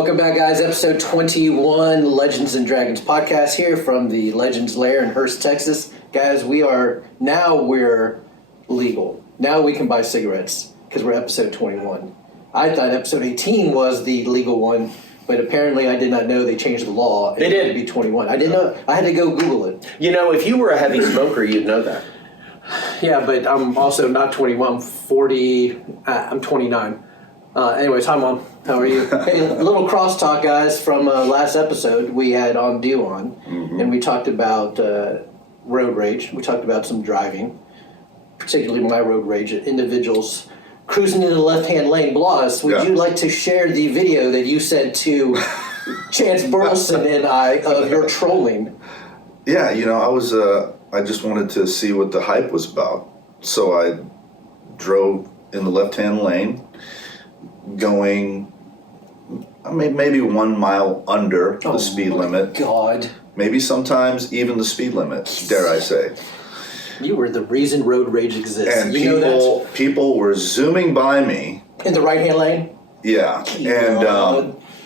Welcome back, guys. Episode 21, Legends and Dragons podcast here from the Legends Lair in Hurst, Texas. Guys, we're legal. Now we can buy cigarettes because we're episode 21. I thought episode 18 was the legal one, but apparently I did not know they changed the law. They did. It would be 21. I didn't know. I had to go Google it. You know, if you were a heavy smoker, you'd know that. Yeah, but I'm also not 21. I'm 40. I'm 29. Anyways, hi, Mom. How are you? Hey, a little crosstalk, guys, from last episode we had on Dion, and we talked about road rage. We talked about some driving, particularly my road rage, individuals cruising in the left-hand lane. Blas, would you like to share the video that you sent to Chance Burleson and I of your trolling? Yeah, you know, I just wanted to see what the hype was about. So I drove in the left-hand lane, going maybe 1 mile under the speed limit. God. Maybe sometimes even the speed limit, dare I say. You were the reason road rage exists. And you people were zooming by me. In the right-hand lane? Yeah.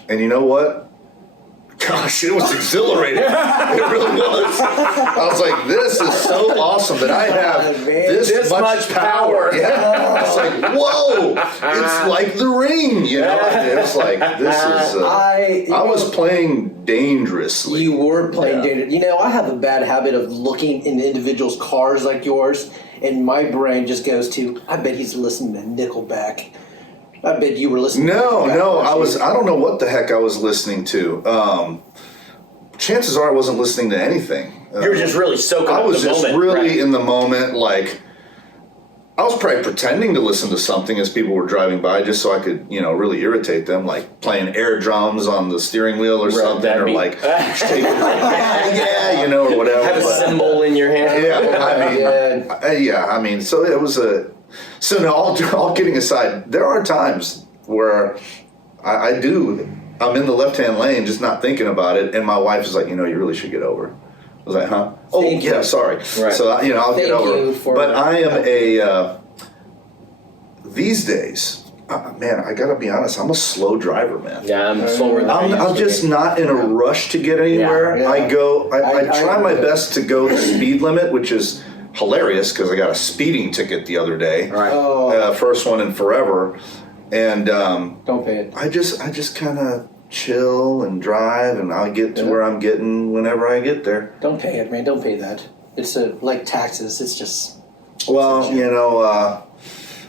And you know what? Gosh, it was exhilarating. It really was. I was like, this is so awesome that I have this much power. Yeah. It's like, whoa, it's like the ring, you know? It was like, this is, I was playing dangerously. You were playing dangerously. You know, I have a bad habit of looking in individuals' cars like yours, and my brain just goes to, I bet he's listening to Nickelback. I bet you were listening No, I don't know what the heck I was listening to. Chances are I wasn't listening to anything. You were just really soaking up the moment. I was just really in the moment, like, I was probably pretending to listen to something as people were driving by just so I could, you know, really irritate them, like playing air drums on the steering wheel or something, or like shaking yeah, you know, or whatever. Have a cymbal in your hand. Yeah, I mean, so it was So now, all kidding aside, there are times where I'm in the left-hand lane just not thinking about it, and my wife is like, you know, you really should get over. I was like, huh? Sorry. Right. So, you know, I'll get over. But I am these days, man, I gotta be honest, I'm a slow driver, man. Yeah, I'm slower than I'm just not in a rush to get anywhere. Yeah. I try my best to go the speed limit, which is hilarious because I got a speeding ticket the other day. Right. First one in forever. And don't pay it. I just kind of chill and drive, and I'll get to where I'm getting whenever I get there. Don't pay it, man. Don't pay that. It's like taxes. It's just. Well, you know,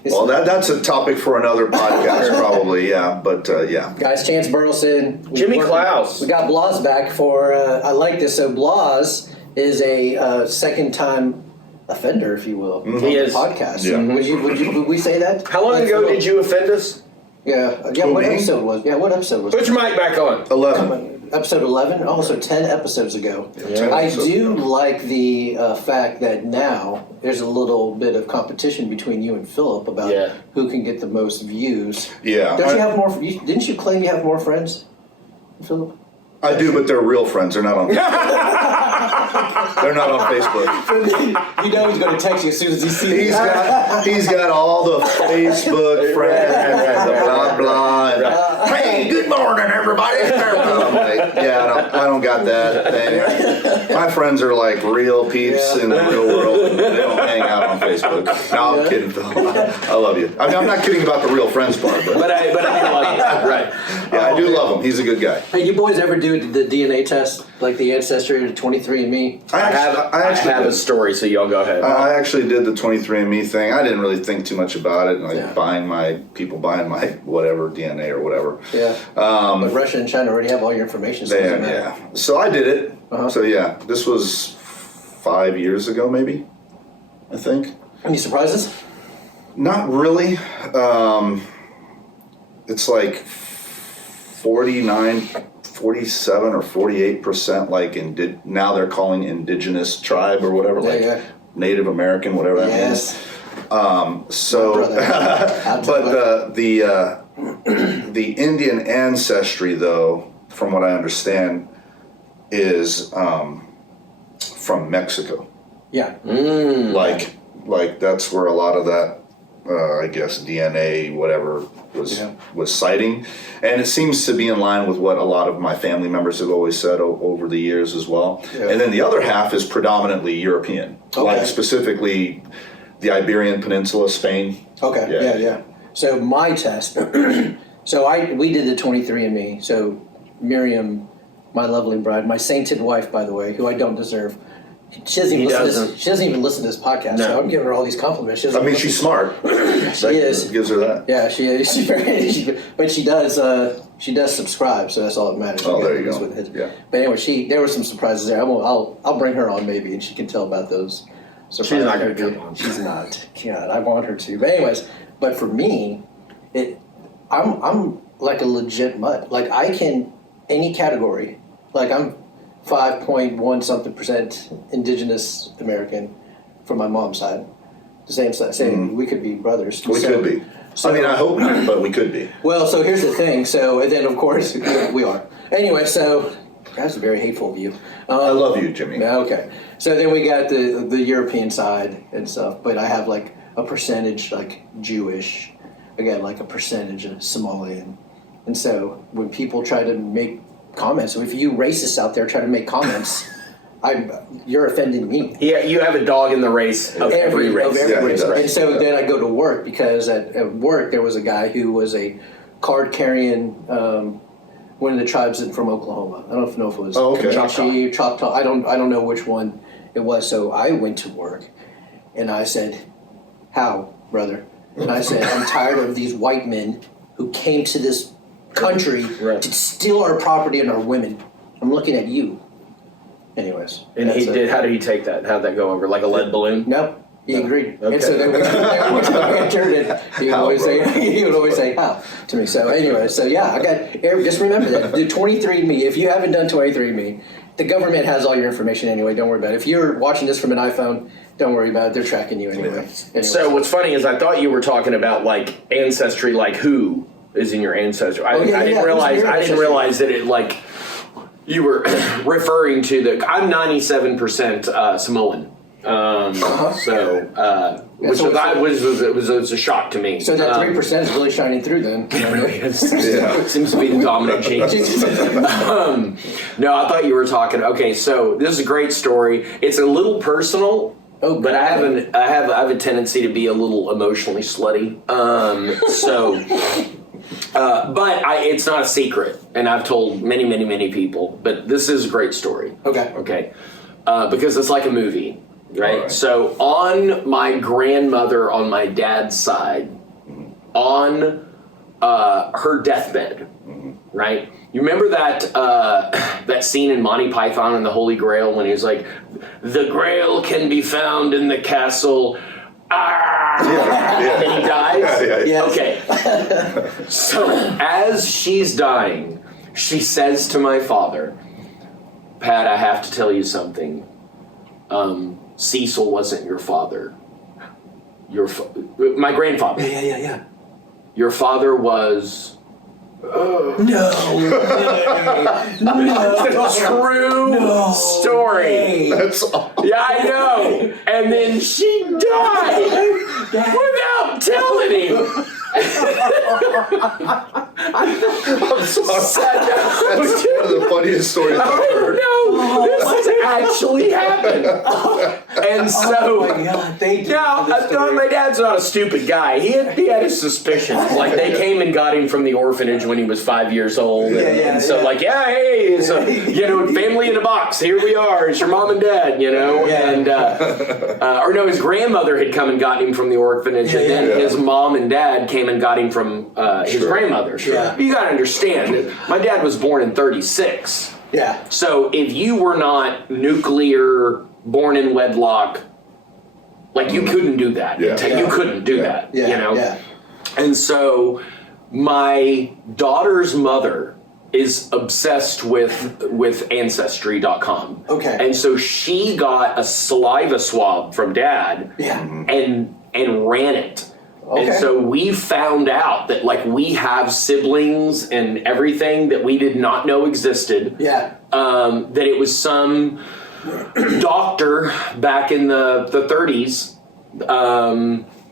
that's a topic for another podcast, probably. Yeah, but yeah. Guys, Chance Burleson, Jimmy Klaus. We got Blas back for. I like this. So Blas is a second-time offender, if you will, He is. podcast. Yeah. Would we say that? How long ago did you offend us? Yeah. What episode was? Yeah, what episode was? Put your mic back on. 11. Episode 11. Oh, so 10 episodes ago. Yeah, I do like the fact that now there's a little bit of competition between you and Philip about who can get the most views. Yeah. Don't you have more? Didn't you claim you have more friends, Philip? I do, but they're real friends. They're not on. They're not on Facebook. You know he's going to text you as soon as he sees He's got all the Facebook friends, the blah blah. And, hey, good morning, everybody. I don't got that thing. My friends are like real peeps in the real world. They don't hang out on Facebook. No, I'm kidding, Phil. I love you. I mean, I'm not kidding about the real friends part, but I do love you. Right. Yeah, I do love him. He's a good guy. Hey, you boys ever do the DNA test, like the ancestry to 23andMe? I have a story, so y'all go ahead. I actually did the 23andMe thing. I didn't really think too much about it, like buying my whatever DNA or whatever. Yeah. But Russia and China already have all your information. So So I did it. So yeah, this was 5 years ago, maybe. I think. Any surprises? Not really. It's like 47 or 48% like now they're calling indigenous tribe or whatever, Native American, whatever that means. But the Indian ancestry, though, from what I understand, is from Mexico. Yeah. Like that's where a lot of that I guess DNA, whatever was citing, and it seems to be in line with what a lot of my family members have always said over the years as well. Yeah. And then the other half is predominantly European, like specifically the Iberian Peninsula, Spain. Okay. Yeah. So my test. We did the 23andMe. So Miriam, my lovely bride, my sainted wife, by the way, who I don't deserve. She doesn't even listen to this podcast, so I'm giving her all these compliments. She's smart. She is. Gives her that. Yeah, she is. But she does subscribe, so that's all that matters. Oh, there you go. Yeah. But anyway, there were some surprises there. I'll bring her on maybe, and she can tell about those surprises. She's not going to come on. She's not. God, I want her to. But anyways, for me, I'm like a legit mutt. Like I can any category. Like I'm 5.1 something percent Indigenous American from my mom's side. The same side. We could be brothers. We could be. So, I hope not, but we could be. Well, so here's the thing. So, and then of course we are. Anyway, so that's very hateful of you. I love you, Jimmy. Okay. So then we got the European side and stuff, but I have like a percentage like Jewish. Again, like a percentage of Somalian. And so when people try to make comments. So if you racists out there try to make comments, you're offending me. Yeah, you have a dog in the race of every race. Of every race. Right. And so then I go to work because at work there was a guy who was a card-carrying one of the tribes from Oklahoma. I don't know if it was Comanche, Choctaw. I don't know which one it was. So I went to work and I said, "How, brother?" And I said, "I'm tired of these white men who came to this country to steal our property and our women. I'm looking at you." Anyways. And he did. How did he take that? How'd that go over? Like a lead balloon? No. He agreed. Okay. And so then we entered it. He would always say how to me. So anyway, I got, just remember that. The 23andMe, if you haven't done 23andMe, the government has all your information anyway. Don't worry about it. If you're watching this from an iPhone, don't worry about it. They're tracking you anyway. So what's funny is I thought you were talking about like ancestry, like who is in your ancestry. I didn't realize that it like you were referring to I'm 97% Samoan. Which was a shock to me. So that 3% is really shining through then. It seems to be the dominant gene. No, I thought you were talking. Okay, so this is a great story. It's a little personal. But I have a tendency to be a little emotionally slutty. But it's not a secret, and I've told many people. But this is a great story. Okay. Because it's like a movie, right? So on my grandmother on my dad's side, on her deathbed, right? You remember that scene in Monty Python and the Holy Grail when he's like, "The Grail can be found in the castle." And then he dies? Yeah. Okay. So as she's dying, she says to my father, "Pat, I have to tell you something. Cecil wasn't your father. My grandfather. Yeah. Your father was..." No. That's a true story. That's all. Yeah, I know. And then she died without telling him. I'm sorry. That's one of the funniest stories I've heard. No, this has actually happened. And so, oh my God, thank you. Now, my dad's not a stupid guy. He had his suspicions. Like, they came and got him from the orphanage when he was 5 years old. Hey, so, family in a box. Here we are. It's your mom and dad, And, his grandmother had come and gotten him from the orphanage, and then his mom and dad came and got him from his grandmother. Yeah. You gotta understand, my dad was born in 36. Yeah. So if you were not nuclear, born in wedlock, like you couldn't do that. You couldn't do that. Yeah. And so my daughter's mother is obsessed with Ancestry.com. Okay. And so she got a saliva swab from Dad. Yeah. And ran it. Okay. And so we found out that we have siblings and everything that we did not know existed. Yeah. That it was some doctor back in the 30s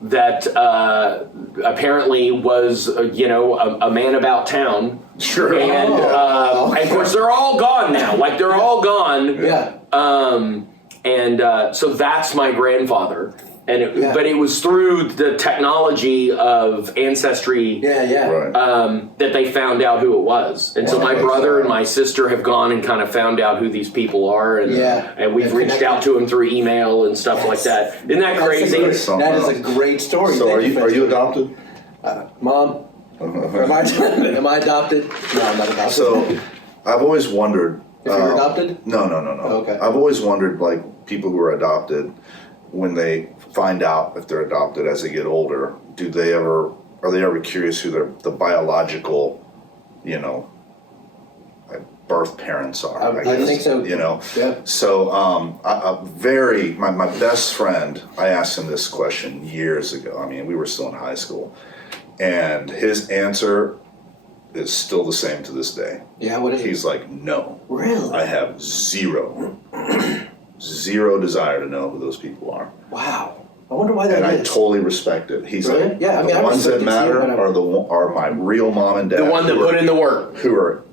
that apparently was, a man about town. Sure. And of course, they're all gone now. Like, they're all gone. Yeah. So that's my grandfather. But it was through the technology of Ancestry that they found out who it was. And so my brother and my sister have gone and kind of found out who these people are. And we've reached out to them through email and stuff like that. Isn't that crazy? That is a great story. So are you adopted? Mom? Am I adopted? No, I'm not adopted. So I've always wondered. If you're adopted? No. Okay. I've always wondered, like, people who are adopted, when they find out if they're adopted as they get older, are they ever curious who the biological, birth parents are? I think so. Yeah. So my best friend, I asked him this question years ago. I mean, we were still in high school, and his answer is still the same to this day. Yeah, what is it? He's like, no. Really? I have zero desire to know who those people are. Wow. I wonder why that and is. I totally respect it. He's like, yeah, the ones that matter are my real mom and dad. The one that put in the work. Who are,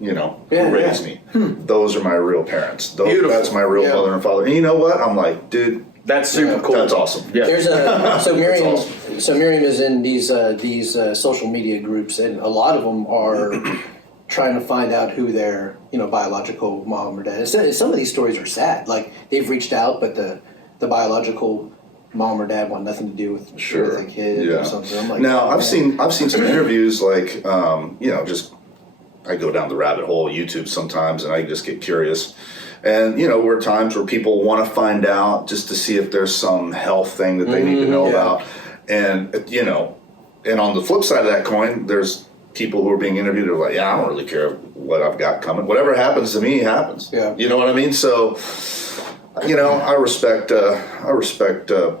who raised me. Those are my real parents. That's my real mother and father. And you know what? I'm like, dude, that's super cool. That's awesome. Yeah. There's so Miriam is in these social media groups, and a lot of them are trying to find out who their biological mom or dad is. Some of these stories are sad. Like, they've reached out, but the biological mom or dad want nothing to do with a kid or something. I'm like, now I've seen some interviews, like just I go down the rabbit hole YouTube sometimes, and I just get curious. And there are times where people want to find out just to see if there's some health thing that they need to know about. And and on the flip side of that coin, there's people who are being interviewed who are like, yeah, I don't really care what I've got coming. Whatever happens to me happens. Yeah. You know what I mean? So, I respect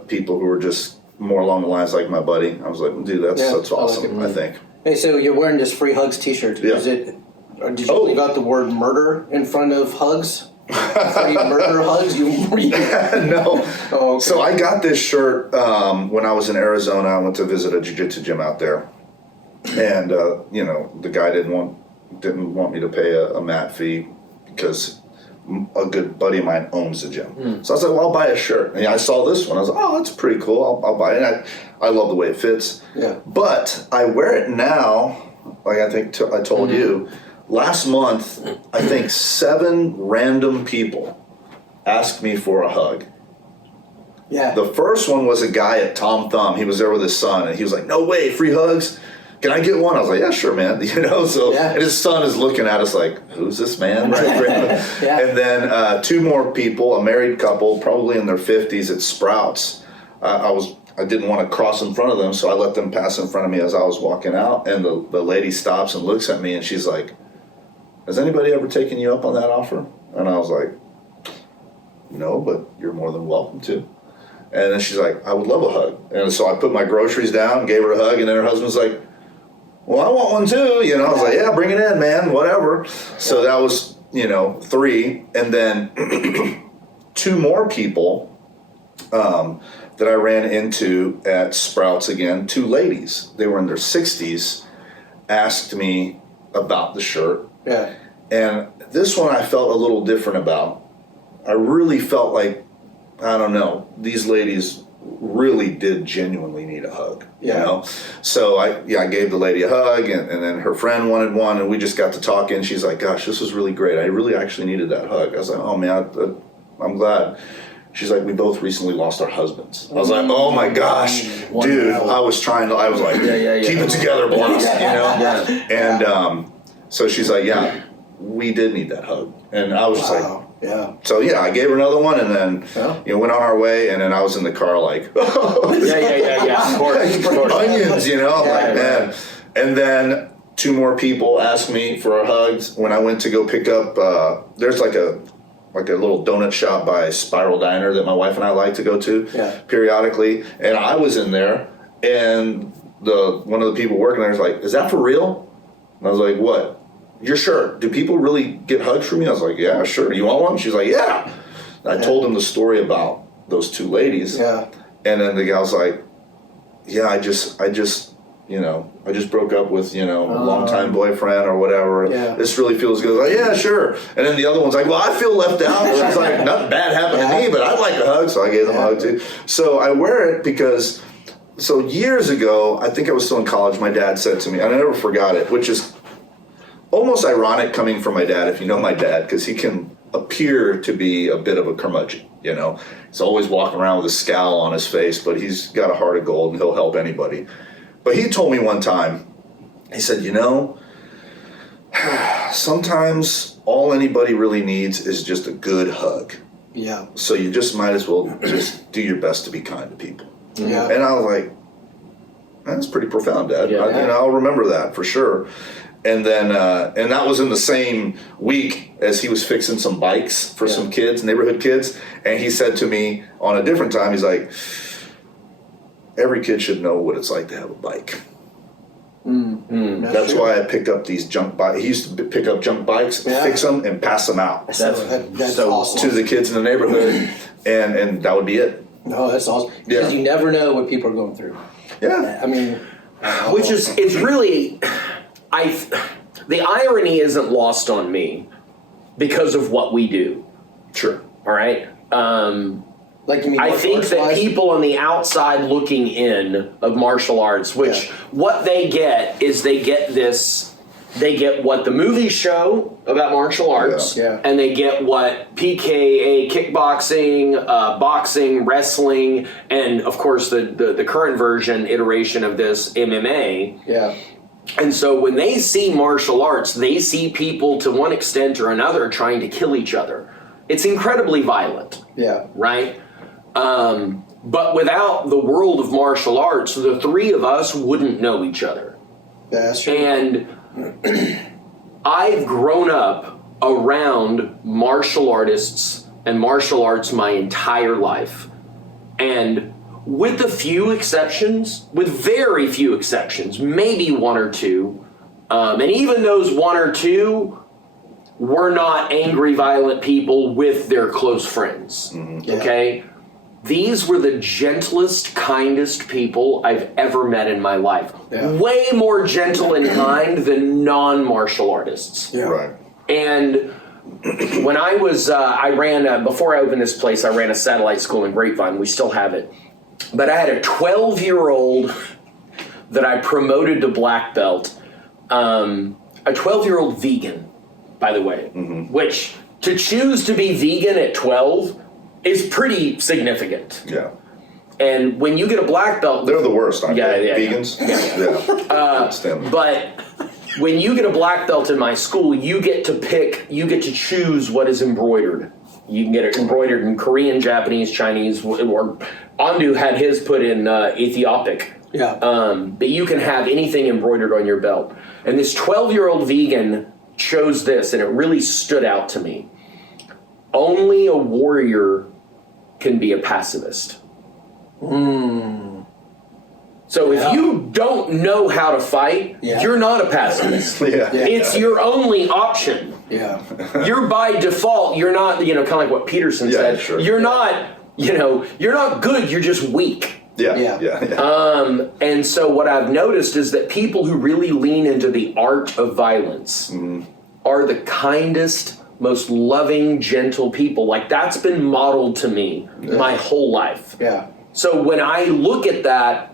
people who are just more along the lines like my buddy. I was like, dude, that's awesome. I think. Hey, so you're wearing this Free Hugs T-shirt. Yeah. Is it? Or did you leave out the word murder in front of hugs? Free murder hugs? No. Oh, okay. So I got this shirt when I was in Arizona. I went to visit a jiu-jitsu gym out there, and the guy didn't want me to pay a mat fee because a good buddy of mine owns the gym. So I was like, well, I'll buy a shirt. And I saw this one. I was like, oh, that's pretty cool. I'll buy it. And I love the way it fits. Yeah. But I wear it now. Like I think I told you. Last month, I think 7 random people asked me for a hug. Yeah. The first one was a guy at Tom Thumb. He was there with his son, and he was like, no way, free hugs? Can I get one? I was like, yeah, sure, man. And his son is looking at us like, who's this man? Yeah. And then 2 more people, a married couple, probably in their 50s at Sprouts. I didn't want to cross in front of them, so I let them pass in front of me as I was walking out. And the lady stops and looks at me, and she's like, has anybody ever taken you up on that offer? And I was like, no, but you're more than welcome to. And then she's like, I would love a hug. And so I put my groceries down, gave her a hug, and then her husband's like, well, I want one too. I was like, yeah, bring it in, man, whatever. So that was, 3. And then 2 more people that I ran into at Sprouts again, 2 ladies. They were in their 60s, asked me about the shirt. Yeah. And this one I felt a little different about. I really felt like, I don't know, these ladies really did genuinely need a hug. So I gave the lady a hug, and then her friend wanted one, and we just got to talking. She's like, gosh, this was really great. I really actually needed that hug. I was like, oh man, I'm glad. She's like, we both recently lost our husbands. I was like, oh my gosh, dude. I was like, keep it together, Blas, And so she's like, yeah, we did need that hug. And I was just like, yeah. So I gave her another one, and then went on our way, and then I was in the car like, Of course. onions, I'm like, man. And then 2 more people asked me for hugs when I went to go pick up. There's like a little donut shop by Spiral Diner that my wife and I like to go to periodically, and I was in there, and one of the people working there was like, is that for real? And I was like, what? Your shirt. Do people really get hugs from you? I was like, yeah, sure. You want one? She's like, yeah. And I told him the story about those 2 ladies. Yeah. And then the guy was like, yeah, I just I just broke up with, a longtime boyfriend or whatever. Yeah. This really feels good. Like, yeah, sure. And then the other one's like, well, I feel left out. She's like, nothing bad happened to me, but I'd like a hug. So I gave them a hug too. So I wear it because, so years ago, I think I was still in college, my dad said to me, and I never forgot it, which is almost ironic coming from my dad, if you know my dad, because he can appear to be a bit of a curmudgeon, He's always walking around with a scowl on his face, but he's got a heart of gold and he'll help anybody. But he told me one time, he said, sometimes all anybody really needs is just a good hug. Yeah. So you just might as well just do your best to be kind to people. Yeah. And I was like, that's pretty profound, Dad. Yeah. I'll remember that for sure. And then, and that was in the same week as he was fixing some bikes for some kids, neighborhood kids. And he said to me on a different time, he's like, every kid should know what it's like to have a bike. That's why I picked up these junk bikes. He used to pick up junk bikes, fix them, and pass them out. That's awesome. To the kids in the neighborhood, and that would be it. Oh, that's awesome. Because you never know what people are going through. Yeah. I mean, it's really, the irony isn't lost on me because of what we do. Sure. All right. like you mean? I think that people on the outside looking in of martial arts, which what they get is they get what the movies show about martial arts, and they get what PKA, kickboxing, boxing, wrestling, and of course the current version, iteration of this, MMA. Yeah. And so when they see martial arts, they see people to one extent or another trying to kill each other. It's incredibly violent. Yeah. Right? But without the world of martial arts, the three of us wouldn't know each other. That's true. And I've grown up around martial artists and martial arts my entire life. And with a few exceptions, with very few exceptions, maybe one or two, and even those one or two were not angry, violent people with their close friends. Mm-hmm. Okay? These were the gentlest, kindest people I've ever met in my life. Yeah. Way more gentle and kind than non-martial artists. Yeah. Right. And when I was, before I opened this place, I ran a satellite school in Grapevine. We still have it. But I had a 12-year-old that I promoted to black belt, a 12-year-old vegan, by the way, which to choose to be vegan at 12 is pretty significant. Yeah. And when you get a black belt... They're the worst, aren't they? Vegans? Yeah. But when you get a black belt in my school, you get to choose what is embroidered. You can get it embroidered in Korean, Japanese, Chinese, or Andu had his put in Ethiopic. Yeah. But you can have anything embroidered on your belt. And this 12-year-old vegan chose this, and it really stood out to me. Only a warrior can be a pacifist. So if you don't know how to fight, you're not a pacifist. It's your only option. Yeah. You're by default, you're not, kind of like what Peterson said. Sure. You're not, you're not good, you're just weak. Yeah. And so what I've noticed is that people who really lean into the art of violence are the kindest, most loving, gentle people. Like, that's been modeled to me my whole life. Yeah. So when I look at that,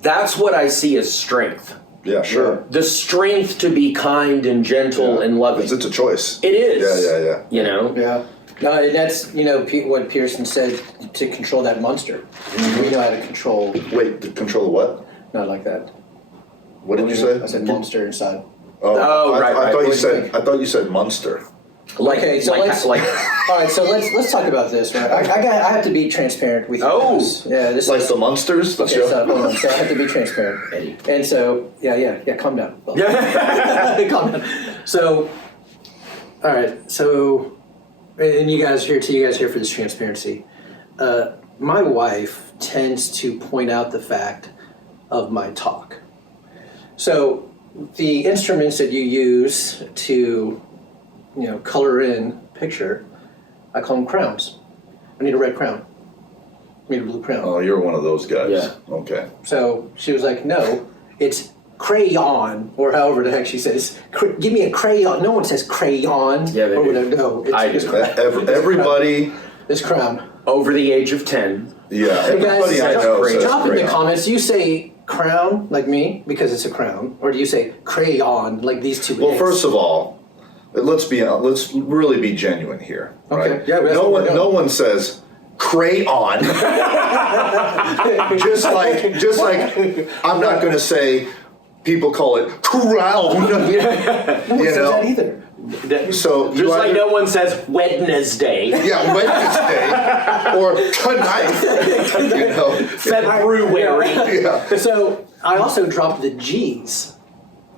that's what I see as strength. Yeah, sure. The strength to be kind and gentle and loving. It's a choice. It is. Yeah. Yeah. No, and that's, what Pearson said, to control that monster. We know how to control... Wait, to control what? Not like that. What did you say? I said monster inside. Right. I thought you said monster. Okay, so let's. All right, so let's talk about this. Right? I have to be transparent with you. Oh, guys. Yeah, this like is the Munsters. Okay, so hold on. So I have to be transparent, Eddie. And so calm down. Calm down. So, all right. So, and you guys here for this transparency. My wife tends to point out the fact of my talk. So, the instruments that you use to color in picture, I call them crowns. I need a red crown. made of blue crayon. Oh, you're one of those guys. Yeah. Okay. So she was like, no, it's crayon, or however the heck she says. Give me a crayon. No one says crayon. Yeah, they or do. whatever. No, it's Everybody It's crown. Over the age of 10. Yeah, Hey guys, everybody I know says drop in the crayon. comments. Do you say crown like me because it's a crown, or do you say crayon like these two? Well, names? first of all, let's really be genuine here. Okay. Right? Yeah, that's no what we're one doing. says crayon. just like I'm not going to say people call it crown. no one you says know? that either. So Just like no one says Wednesday. Yeah, Wednesday or tonight. You know. February. Yeah. So I also dropped the G's,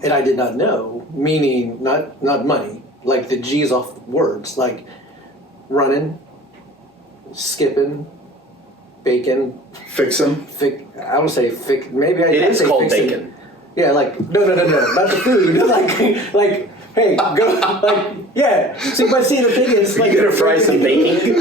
and I did not know, meaning not money, like the G's off words, like running, skipping, bacon, Fixin'. I don't say maybe I It did is say called fixing. bacon. Yeah, like no, not the food. like hey, go like yeah. See, but see the thing is like You gonna fry some bacon?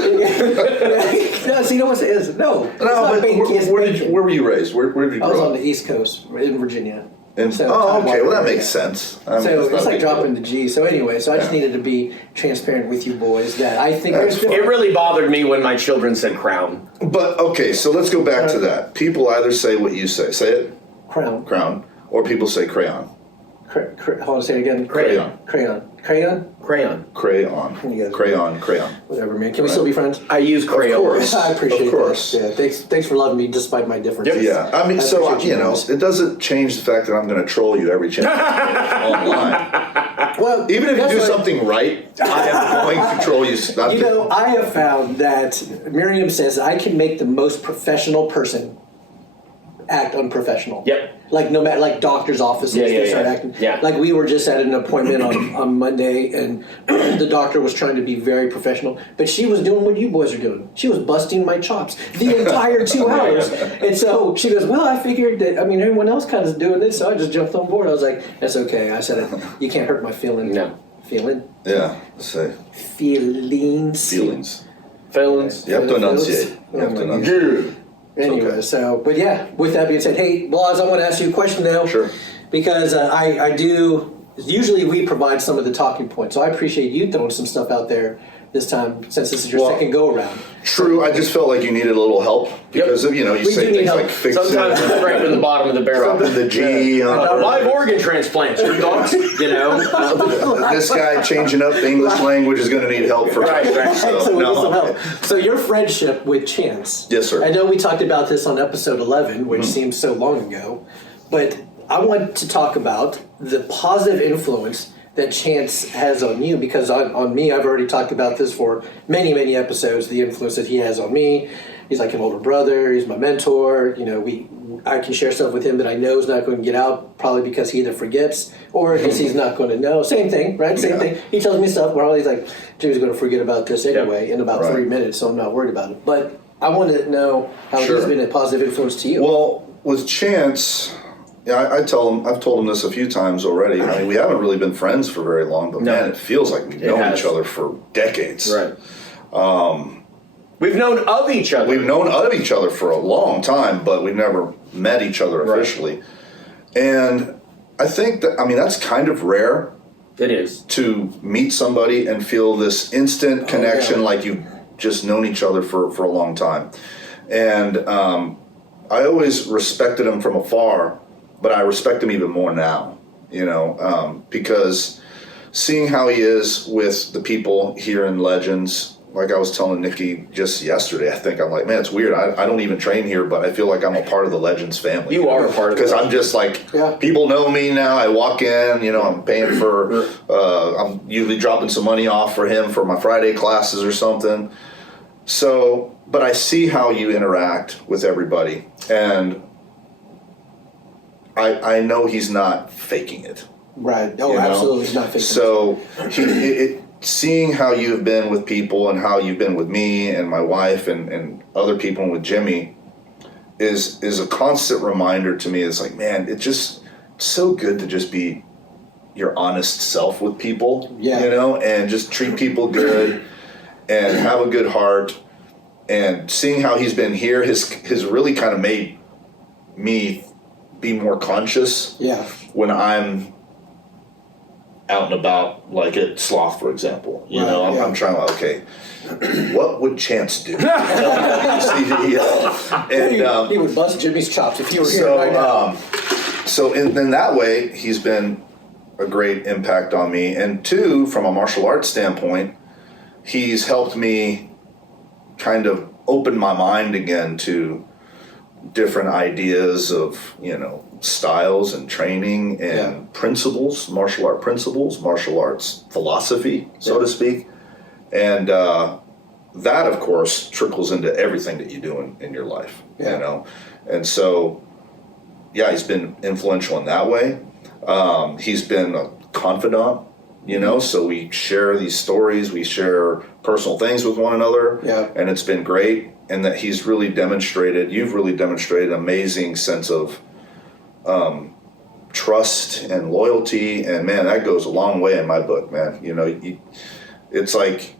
No, see, you know what it is? No, it's No, not but bacon. It's bacon. where were you raised? Where did you I was grow on up? the East Coast in Virginia. And, So, oh, okay. Well, that yeah. makes sense. I mean, So not it's a like big dropping deal. the G. So anyway, so I just needed to be transparent with you boys that I think That's there's fine. It really bothered me when my children said crown. But okay, so let's go back to that. People either say what you say. Say it, crown. crown, or people say crayon. Hold on, say it again. Crayon. Crayon. Crayon. Crayon. Yeah. Crayon. Whatever, man. Can we still be friends? I use crayon. course. I appreciate Of course. that. Yeah, thanks for loving me despite my differences. Yeah, I mean, so appreciate you know, guys. it doesn't change the fact that I'm going to troll you every chance online. Well, Even if you that's do what- something right, I am going to troll you. Not You to- know, I have found that Miriam says I can make the most professional person act unprofessional. Yep. Like no matter, like doctor's offices, Yeah, they yeah, start yeah. acting. Yeah. Like we were just at an appointment on Monday, and the doctor was trying to be very professional, but she was doing what you boys are doing. She was busting my chops the entire 2 hours, and so she goes, "Well, I figured that. I mean, everyone else kind of is doing this, so I just jumped on board." I was like, "That's okay." I said, "You can't hurt my feelings." No. Feeling. Yeah, say Feelings. feelings. Feelings. You have to enunciate. You have to enunciate. Anyway, okay. so, but yeah, with that being said, hey, Blas, I want to ask you a question now. Sure. Because I do, usually we provide some of the talking points, so I appreciate you throwing some stuff out there this time, since this is your Well, second go-around. True, I just felt like you needed a little help because of, you know, you We say do need things help. like fix Sometimes it, it's scraping the bottom of the barrel. dropping the G. Live organ transplants. Your dogs, you know. This guy changing up the English language is going to need help for Right. So we need no, some okay. help. So your friendship with Chance. Yes, sir. I know we talked about this on episode 11, which seems so long ago, but I want to talk about the positive influence that Chance has on you, because on me, I've already talked about this for many, many episodes, the influence that he has on me. He's like an older brother, he's my mentor, you know, I can share stuff with him that I know is not going to get out, probably because he either forgets or because he's not going to know. Same thing, right? Same thing. He tells me stuff where he's like, Jimmy's going to forget about this anyway in about 3 minutes, so I'm not worried about it. But I want to know how he's been a positive influence to you. Well, with Chance, yeah, I've told him this a few times already. I mean, we haven't really been friends for very long, but man, it feels like we've known each other for decades. Right. We've known of each other. We've known of each other for a long time, but we've never met each other officially. And I think that, I mean, that's kind of rare It is. to meet somebody and feel this instant connection like you've just known each other for a long time. And I always respected him from afar, but I respect him even more now, you know, because seeing how he is with the people here in Legends, like I was telling Nikki just yesterday, I think, I'm like, man, it's weird. I don't even train here, but I feel like I'm a part of the Legends family. You are a part of it. Because I'm just like, people know me now. I walk in, you know, I'm paying for, I'm usually dropping some money off for him for my Friday classes or something. So, but I see how you interact with everybody, and I know he's not faking it. Right. Oh, you know? absolutely. He's not faking it. So, seeing how you've been with people and how you've been with me and my wife and other people and with Jimmy is a constant reminder to me. It's like, man, it's just so good to just be your honest self with people, you know, and just treat people good and have a good heart and seeing how he's been here has really kind of made me be more conscious. Yeah. When I'm out and about, like at Sloth, for example, I'm trying to, okay, what would Chance do? And he would bust Jimmy's chops if you were here right now. So in that way, he's been a great impact on me. And two, from a martial arts standpoint, he's helped me kind of open my mind again to different ideas of, styles and training and principles, martial arts philosophy, so to speak. And that, of course, trickles into everything that you do in your life, And so, he's been influential in that way. He's been a confidant, so we share these stories, we share personal things with one another, and it's been great. And that you've really demonstrated an amazing sense of trust and loyalty, and man, that goes a long way in my book, man. It's like,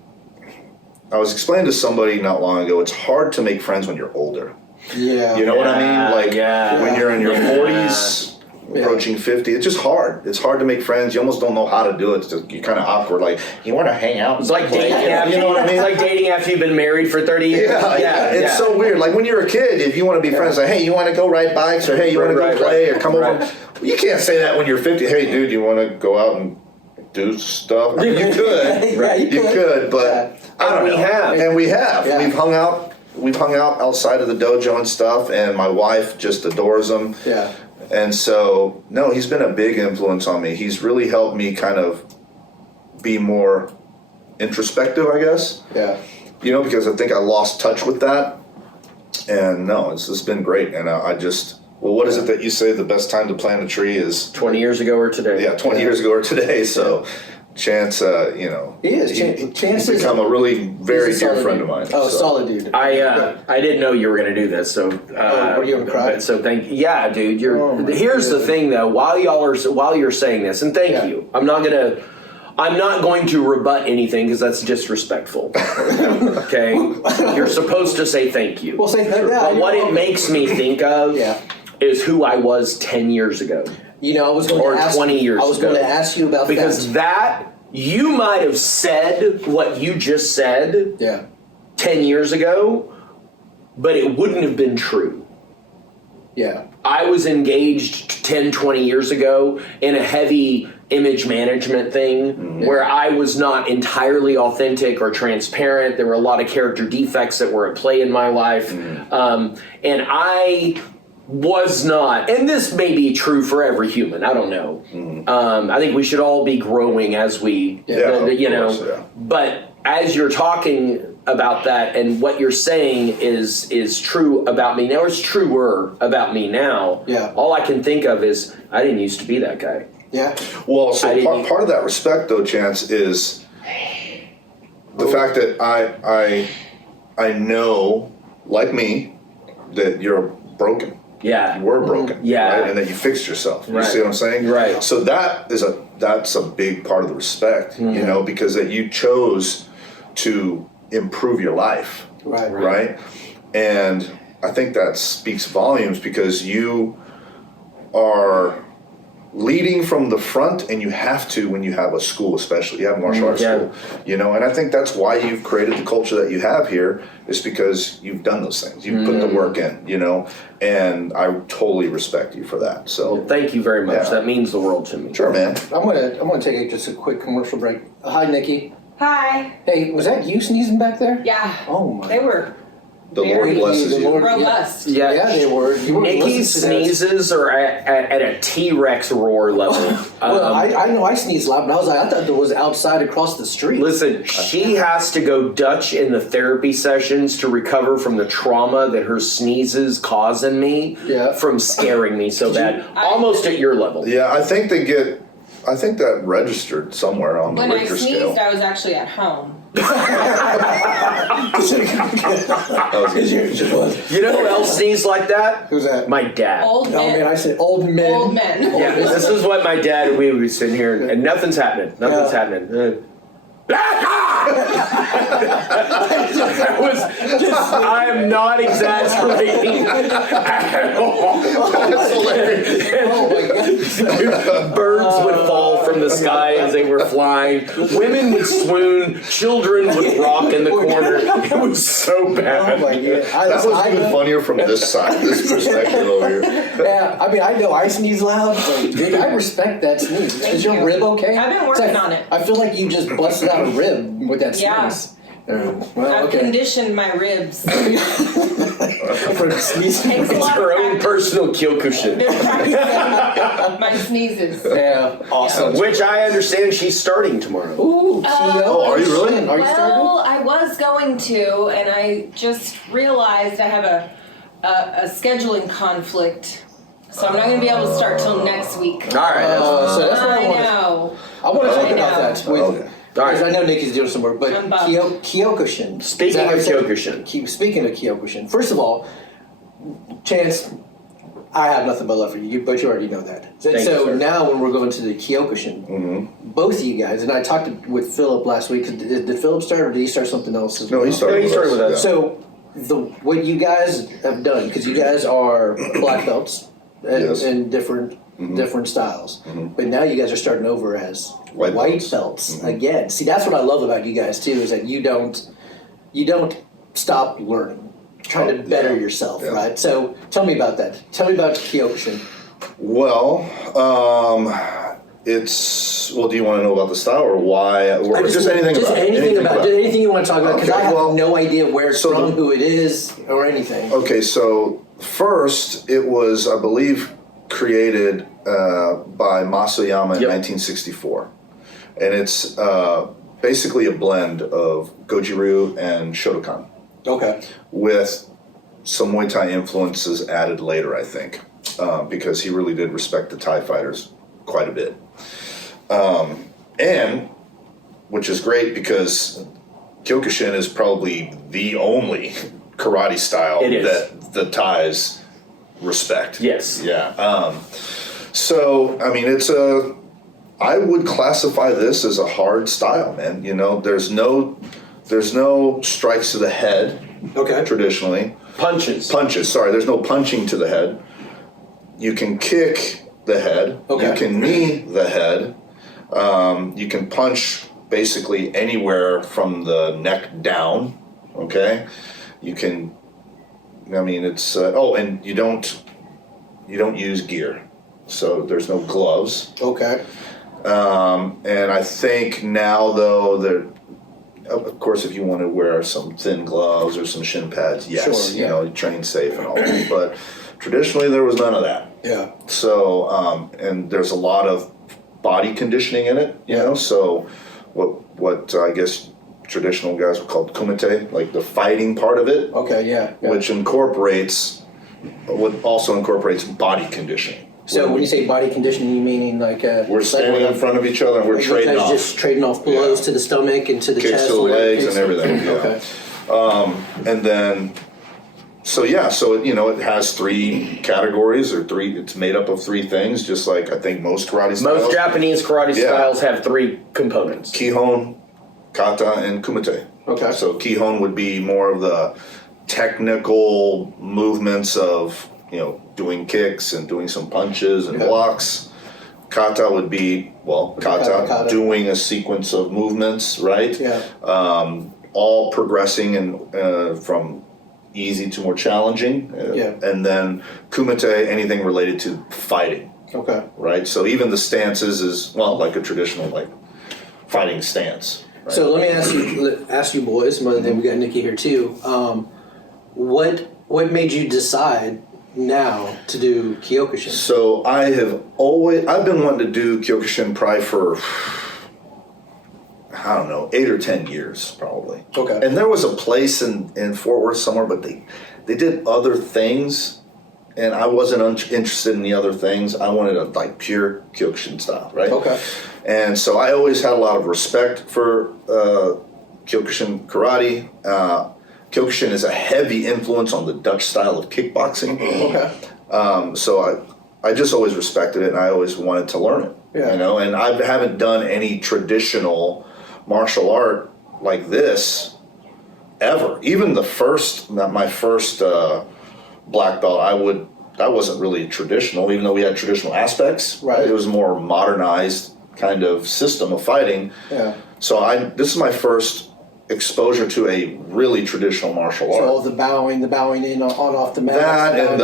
I was explaining to somebody not long ago, it's hard to make friends when you're older. Yeah. You know what I mean? Like when you're in your 40s, approaching 50, it's just hard. It's hard to make friends. You almost don't know how to do it. You're kind of awkward. Like, you want to hang out? It's like dating after, you know what I mean? It's like dating after you've been married for 30 years. It's so weird. Like when you're a kid, if you want to be friends, like, hey, you want to go ride bikes, or hey, you want to go play, or come over. You can't say that when you're 50. Hey, dude, you want to go out and do stuff? I mean, you could. You could, but I don't know. And we have. Yeah. We've hung out outside of the dojo and stuff, and my wife just adores him. Yeah. And so, no, he's been a big influence on me. He's really helped me kind of be more introspective, I guess. Yeah. Because I think I lost touch with that. And no, it's been great. And I just, what is it that you say the best time to plant a tree is? 20 years ago or today. Yeah, 20 years ago or today. So Chance, he is. Chance has become a really very dear friend of mine. Oh, solid dude. I didn't know you were going to do this, so were you gonna cry? So dude. Here's the thing, though. While you're saying this, and thank you, I'm not going to rebut anything because that's disrespectful. Okay, you're supposed to say thank you. Well, say thank you. But what it makes me think of is who I was 10 years ago. I was going to ask 20 years ago. I was going to ask you about because that you might have said what you just said 10 years ago, but it wouldn't have been true. Yeah. I was engaged 10, 20 years ago in a heavy image management thing where I was not entirely authentic or transparent. There were a lot of character defects that were at play in my life. And I was not, and this may be true for every human, I don't know. I think we should all be growing as we, but as you're talking about that and what you're saying is true about me now, it's truer about me now. All I can think of is I didn't used to be that guy. Well, so part of that respect, though, Chance, is the fact that I know, like me, that you're broken. You were broken. Right? And that you fixed yourself. You see what I'm saying? Right. So that's a big part of the respect, because that you chose to improve your life. Right. And I think that speaks volumes because you are leading from the front, and you have to when you have a school, especially you have a martial arts school, and I think that's why you've created the culture that you have here, is because you've done those things, you've put the work in, and I totally respect you for that. So well, thank you very much. That means the world to me. Sure, man. I'm gonna take just a quick commercial break. Hi, Nikki. Hi. Hey, was that you sneezing back there? Yeah. Oh my. They were the Lord blesses you. robust. Yeah, they were. Nikki's sneezes are at a T-Rex roar level. Well, I know I sneezed loud, but I thought there was outside across the street. Listen, she has to go Dutch in the therapy sessions to recover from the trauma that her sneezes cause in me from scaring me so bad. Almost at your level. Yeah, I think that registered somewhere on the Richter scale. When I sneezed, I was actually at home. You know who else sneezed like that? Who's that? My dad. Old men. Oh man, I said old men. Old men. Yeah, this is what my dad, we would be sitting here and nothing's happening. Nothing's happening. That was just, I'm not exaggerating at all. That's hilarious. Oh my God. Birds would fall from the sky as they were flying. Women would swoon. Children would rock in the corner. It was so Oh bad. my God. That was even funnier from this side, this perspective over here. Yeah, I mean, I know I sneeze loud, but dude, I respect that sneeze. Is your you. rib okay? I've been working on it. I feel like you just busted out a rib with that Yeah. sneeze. Well, I've okay. conditioned my ribs. For sneezing. Takes a lot Her of own practice. personal Kyokushin. Been practicing my sneezes. Yeah, awesome. Which I understand she's starting tomorrow. Ooh, Kyokushin. Oh, are you really? Are you starting? Well, I was going to, and I just realized I have a scheduling conflict, so I'm not going to be able to start till next week. All right. So that's what I I want. know. I want to talk I about know. that. With, Okay. because I know Nikki's doing some work, but I'm bummed. Kyokushin. Speaking Is that how of you say it? Kyokushin. Speaking of Kyokushin, first of all, Chance, I have nothing but love for you, but you already know that. Thank you, So sir. now when we're going to the Kyokushin, both of you guys, and I talked with Philip last week. Did Philip start, or did he start something else? As No, well? he started, Yeah, he started with us. Yeah. So what you guys have done, because you guys are black belts and, Yes. and different styles, but now you guys are starting over as White white belts. belts again. See, that's what I love about you guys too, is that you don't stop learning, trying to better yourself, Yeah. right? So tell me about that. Tell me about Kyokushin. Well, it's well. Do you want to know about the style or why, or just anything about it? anything about it. Anything you want to talk about, because Okay, I have well, no idea where it's so from, the- who it is, or anything. Okay, so first it was, I believe, created by Masayama in Yep. 1964, and it's basically a blend of Goju-ryu and Shotokan Okay. with some Muay Thai influences added later, I think, because he really did respect the Thai fighters quite a bit, and which is great because Kyokushin is probably the only karate style It is. that the Thais respect. Yes. Yeah. So I mean, I would classify this as a hard style, man. You know, there's no strikes to the head Okay. traditionally. Punches. Punches. Sorry, there's no punching to the head. You can kick the head. Okay. You can knee the head. You can punch basically anywhere from the neck down. Okay. You can. I mean, it's and you don't use gear, so there's no gloves. Okay. And I think now though that. Of course, if you want to wear some thin gloves or some shin pads, yes, Sure, yeah. you know, train safe and all that. But traditionally, there was none of that. Yeah. So, and there's a lot of body conditioning in it, you know. So, what I guess traditional guys would call kumite, like the fighting part of it, Okay. Yeah. Yeah. which also incorporates body conditioning. So when you say body conditioning, you meaning like We're standing in front of each other and we're like you trading guys off. just trading off blows Yeah. to the stomach and to the Kicks chest, to the whatever, legs kicks- and everything, yeah. Okay. And then, so it has three categories it's made up of three things, just like I think most karate styles. Most Japanese karate Yeah. styles have three components. Kihon, kata, and kumite. Okay. So Kihon would be more of the technical movements of, doing kicks and doing some punches and Yeah. blocks. Kata would be, Kata. doing a sequence of movements, right? Yeah. All progressing and from easy to more challenging. Yeah. And then kumite, anything related to fighting, Okay. right? So even the stances is, like a traditional, fighting stance. Right? So let me ask you boys. One thing we got Nikki here too. What made you decide now to do Kyokushin? So I've been wanting to do Kyokushin probably for, I don't know, 8 or 10 years probably. Okay. And there was a place in Fort Worth somewhere, but they did other things, and I wasn't interested in the other things. I wanted a pure Kyokushin style, right? Okay. And so I always had a lot of respect for Kyokushin karate. Kyokushin is a heavy influence on the Dutch style of kickboxing. Okay. So I just always respected it, and I always wanted to learn it. Yeah. And I haven't done any traditional martial art like this ever. Even my first black belt, I wasn't really traditional, even though we had traditional aspects. Right. It was more modernized kind of system of fighting. Yeah. So this is my first exposure to a really traditional martial art. So the bowing in on off the mat. That and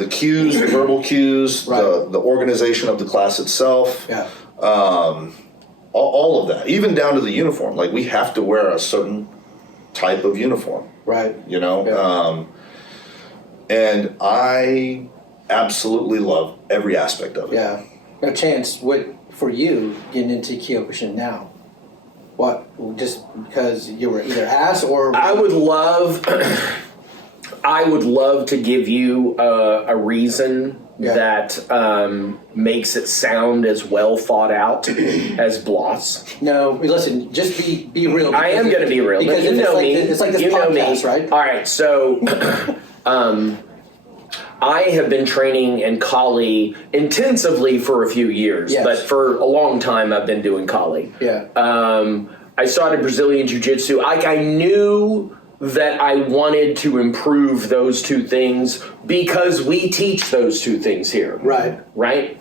the cues, the verbal cues, Right. the organization of the class itself. Yeah. All of that, even down to the uniform. Like, we have to wear a certain type of uniform. Right. You know? Yeah. And I absolutely love every aspect of it. Yeah. Now, Chance, what for you getting into Kyokushin now? What, just because you were either asked or I would love to give you a reason that makes it sound as well thought out as Blas. No, listen, just be real. I am going to be real. Because You know me. It's like this You know podcast, me. right? All right, so I have been training in Kali intensively for a few years, Yes. but for a long time I've been doing Kali. Yeah. I started Brazilian Jiu-Jitsu. I knew that I wanted to improve those two things because we teach those two things here. Right. Right?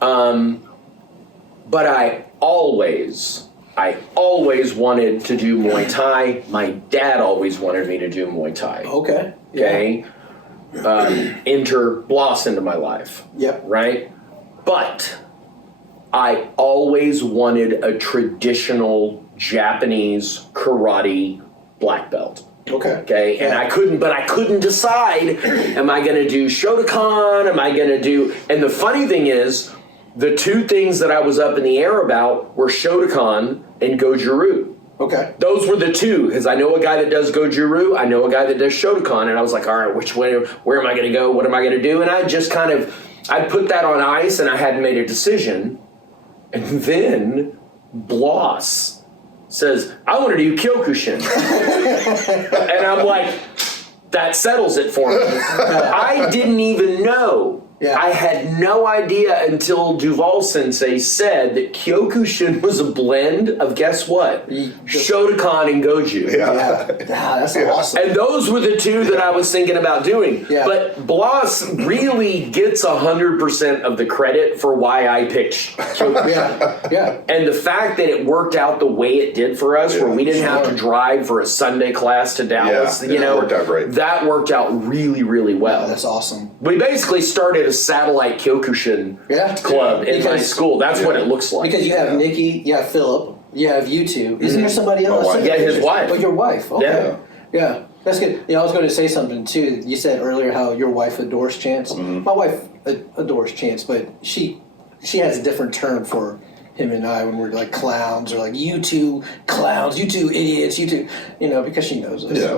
But I always wanted to do Muay Thai. My dad always wanted me to do Muay Thai. Okay. Okay? Enter Blas into my life. Yep. Right? But I always wanted a traditional Japanese karate black belt. Okay. Okay, and I couldn't decide, am I going to do Shotokan, am I going to do, and the funny thing is, the two things that I was up in the air about were Shotokan and Goju-Ryu. Okay. Those were the two, because I know a guy that does Goju-Ryu, I know a guy that does Shotokan, and I was like, all right, which way, where am I going to go, what am I going to do, and I just I put that on ice, and I hadn't made a decision, and then Blas says, I want to do Kyokushin. And I'm like, that settles it for me. I didn't even know. Yeah. I had no idea until Duval Sensei said that Kyokushin was a blend of, guess what? Shotokan and Goju. Yeah. That's awesome. And those were the two that I was thinking about doing. Yeah. But Blas really gets 100% of the credit for why I picked Kyokushin. Yeah. And the fact that it worked out the way it did for us, where we didn't have to drive for a Sunday class to Dallas, it worked out great. That worked out really, really well. That's awesome. We basically started a satellite Kyokushin club in my school. That's what it looks like. Because you have Nikki, you have Philip, you have you two. Isn't there somebody else? wife. Yeah, his wife. Oh, your wife. Okay. Yeah. Yeah. That's good. I was going to say something too. You said earlier how your wife adores Chance. My wife adores Chance, but she has a different term for him and I when we're like clowns or like you two clowns, you two idiots, you two, because she knows us. Yeah,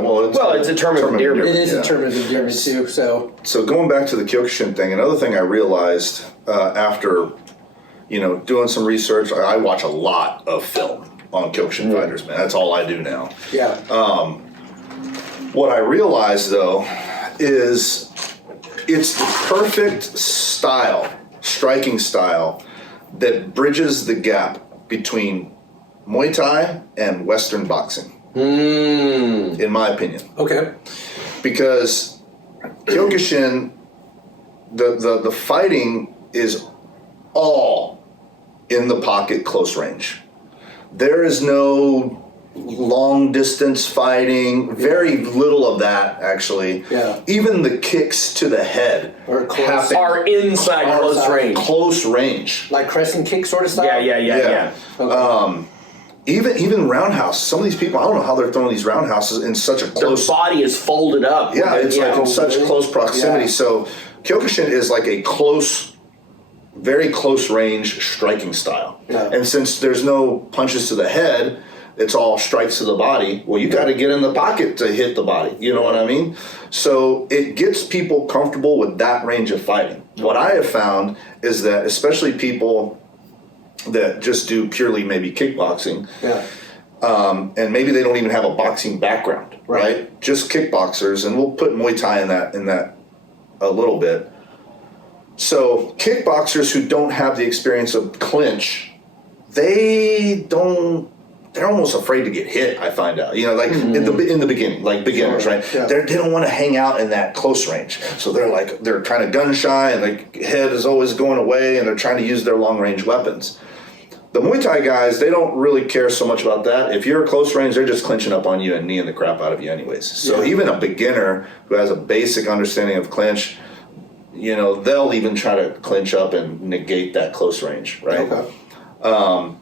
It's a term of endearment. It is a term of endearment too. So going back to the Kyokushin thing, another thing I realized after, doing some research, I watch a lot of film on Kyokushin fighters, man. That's all I do now. yeah, What I realized, though, is it's the perfect striking style, that bridges the gap between Muay Thai and Western boxing, in my opinion. okay, Because Kyokushin, the fighting is all in the pocket, close range. There is no long distance fighting, very little of that actually. Yeah. Even the kicks to the head Are inside close range. Close range. like crescent kick sort of style. Yeah. Okay. Even roundhouse. Some of these people, I don't know how they're throwing these roundhouses in such a Their close. body is folded up. Yeah, it's like in such close proximity. Yeah. So Kyokushin is like a very close range striking style. Yeah. And since there's no punches to the head, it's all strikes to the body. Well, you got to get in the pocket to hit the body. You know what I mean? So it gets people comfortable with that range of fighting. What I have found is that especially people that just do purely maybe kickboxing, and maybe they don't even have a boxing background, right? Just kickboxers, and we'll put Muay Thai in that a little bit. So kickboxers who don't have the experience of clinch, they don't they're almost afraid to get hit. I find out, like in the beginning, like beginners, right? Yeah. They don't want to hang out in that close range, so they're kind of gun shy, and their head is always going away, and they're trying to use their long range weapons. The Muay Thai guys, they don't really care so much about that. If you're close range, they're just clinching up on you and kneeing the crap out of you anyways. So even a beginner who has a basic understanding of clinch, they'll even try to clinch up and negate that close range, right? Okay.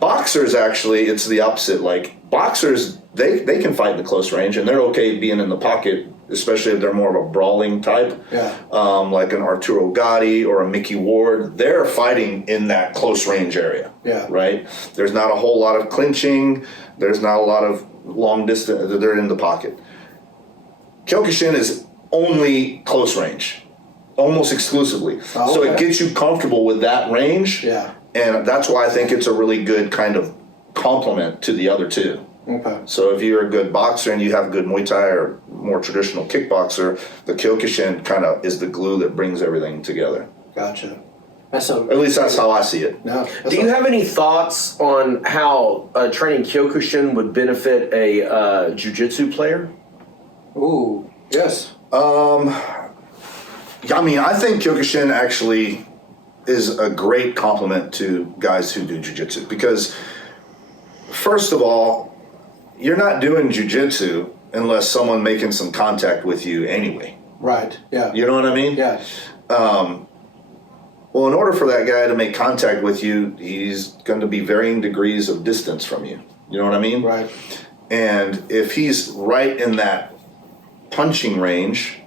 Boxers, actually, it's the opposite. Like, boxers, they can fight in the close range, and they're okay being in the pocket, especially if they're more of a brawling type. Yeah. Like an Arturo Gatti or a Mickey Ward. They're fighting in that close range area. Yeah. Right? There's not a whole lot of clinching. There's not a lot of long distance. They're in the pocket. Kyokushin is only close range, almost exclusively. Oh, So okay. it gets you comfortable with that range. Yeah. And that's why I think it's a really good kind of complement to the other two. Okay. So if you're a good boxer and you have good Muay Thai or more traditional kickboxer, the Kyokushin kind of is the glue that brings everything together. Gotcha. At least that's how I see it. No. Do you have any thoughts on how training Kyokushin would benefit a jiu-jitsu player? Ooh. Yes. I think Kyokushin actually is a great complement to guys who do jiu-jitsu because, first of all, you're not doing jiu-jitsu unless someone making some contact with you anyway. Right. Yeah. You know what I mean? Yeah. Well, in order for that guy to make contact with you, he's going to be varying degrees of distance from you. You know what I mean? Right. And if he's right in that punching range,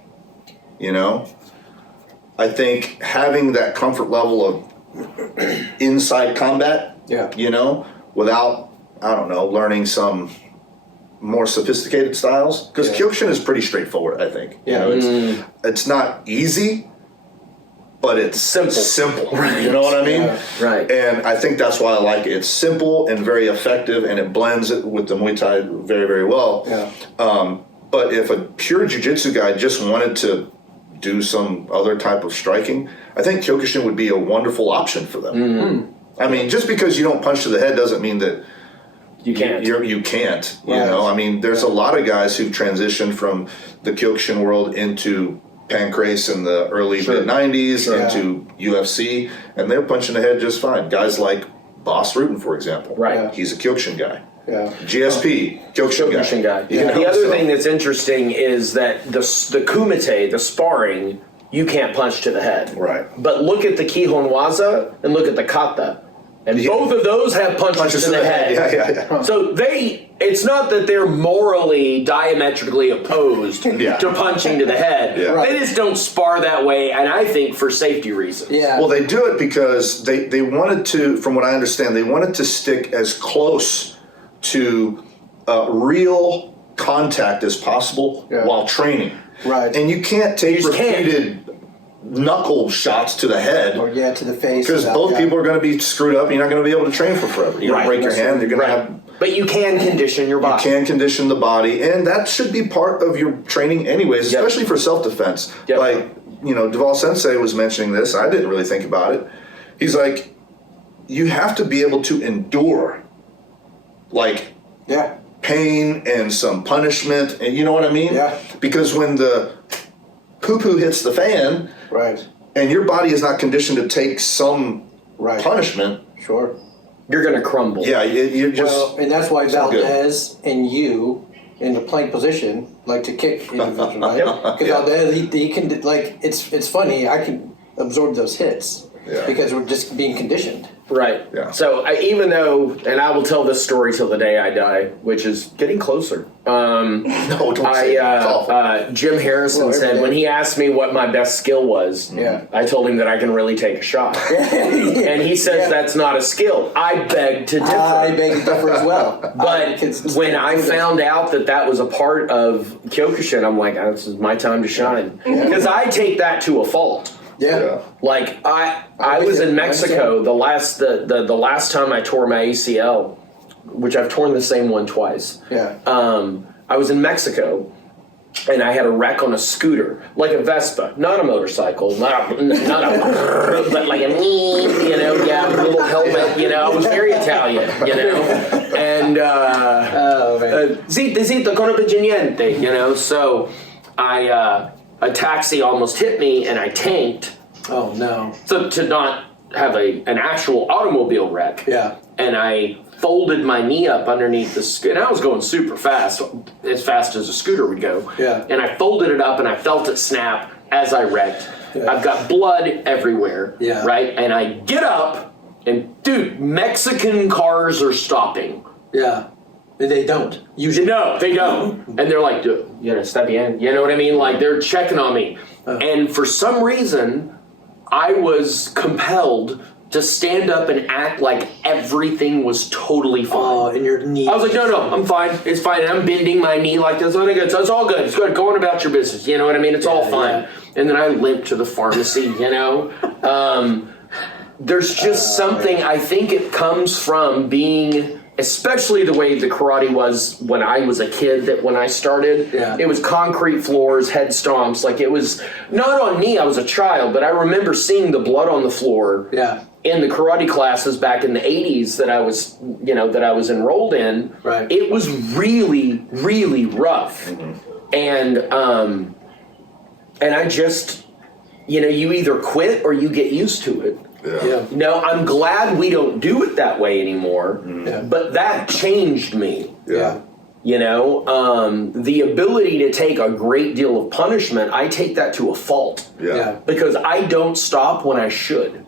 I think having that comfort level of inside combat, without, learning some more sophisticated styles, because Kyokushin is pretty straightforward, I think. It's not easy, but it's simple. Right. You know what I mean? Yeah. Right. And I think that's why I like it. It's simple and very effective, and it blends it with the Muay Thai very, very well. Yeah. But if a pure jiu-jitsu guy just wanted to do some other type of striking, I think Kyokushin would be a wonderful option for them. Mm-hmm. I mean, just because you don't punch to the head doesn't mean that You can't. you can't. Right. There's a lot of guys who've transitioned from the Kyokushin world into Pancrase in the early mid-90s, into UFC, and they're punching the head just fine. Guys like Boss Rutan, for example. Right. Yeah. He's a Kyokushin guy. Yeah. GSP, Kyokushin guy. The other thing that's interesting is that the kumite, the sparring, you can't punch to the head. Right. But look at the Kihon Waza and look at the kata. And both of those have punches to the head. Yeah. So it's not that they're morally diametrically opposed to punching to the head. Yeah. Right. They just don't spar that way, and I think for safety reasons. Yeah. Well, they do it because they wanted to, from what I understand, they wanted to stick as close to real contact as possible while training. Right. And you can't take You just can't. repeated knuckle shots to the head. Or to the face. Because both people are going to be screwed up and you're not going to be able to train for forever. You're going to break your hand, you're going to have... But you can condition your body. You can condition the body, and that should be part of your training anyways, especially for self-defense. Yep. Like, Deval Sensei was mentioning this. I didn't really think about it. He's like, you have to be able to endure, like, pain and some punishment, and you know what I mean? Yeah. Because when the poo-poo hits the fan, Right. and your body is not conditioned to take some punishment, Sure. You're going to crumble. yeah, you're just... Well, and that's why it's not good. Valdez and you in the plank position like to kick individuals, right? Because Valdez, he can it's funny. I can absorb those hits because we're just being conditioned. Right. Yeah. So even though, and I will tell this story till the day I die, which is getting closer. No, don't say it. It's awful. Jim Harrison said when he asked me what my best skill was, I told him that I can really take a shot. And he says that's not a skill. I beg to differ. I beg to differ as well. But when I found out that was a part of Kyokushin, I'm like, this is my time to shine. Because I take that to a fault. Yeah. Like I was in Mexico the last time I tore my ACL, which I've torn the same one twice. Yeah. I was in Mexico, and I had a wreck on a scooter, like a Vespa, not a motorcycle, not a but like a little helmet. I was very Italian, and And man. zitto, con niente, you know. So a taxi almost hit me, and I tanked. Oh no. So to not have an actual automobile wreck. Yeah. And I folded my knee up underneath the scooter. And I was going super fast as a scooter would go. Yeah. And I folded it up and I felt it snap as I wrecked. Yeah. I've got blood everywhere. Yeah. Right? And I get up and, dude, Mexican cars are stopping. Yeah. They don't. Usually. No, they don't. And they're like, dude, you know, step in. You know what I mean? Like, they're checking on me. And for some reason, I was compelled to stand up and act like everything was totally fine. Oh, and your knee. I was like, no, I'm fine. It's fine. And I'm bending my knee like this. It's all good. It's good. Go on about your business. You know what I mean? It's all fine. Yeah. And then I limped to the pharmacy, you know? There's just something, I think it comes from being, especially the way the karate was when I was a kid, that when I started, it was concrete floors, head stomps. Like, it was not on me, I was a child, but I remember seeing the blood on the floor in the karate classes back in the 80s that I was, you know, that I was enrolled in. Right. It was really, really rough. And I just, you know, you either quit or you get used to it. Yeah. No, I'm glad we don't do it that way anymore, but that changed me. Yeah. You know, the ability to take a great deal of punishment, I take that to a fault. Yeah. Because I don't stop when I should.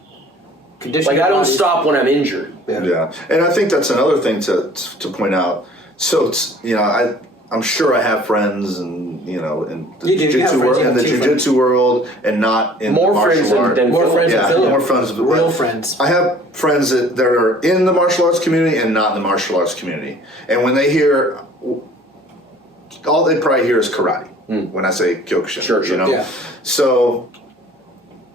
Condition Like, I don't stop when I'm injured. Yeah. And I think that's another thing to point out. So, it's, you know, I'm sure I have friends and, you know, in the jiu-jitsu world, world and not in more the martial friends arts. than More friends than Philip. More friends. Real friends. I have friends that are in the martial arts community and not in the martial arts community. And when they hear, all they probably hear is karate when I say Kyokushin. Sure. You know? Yeah. So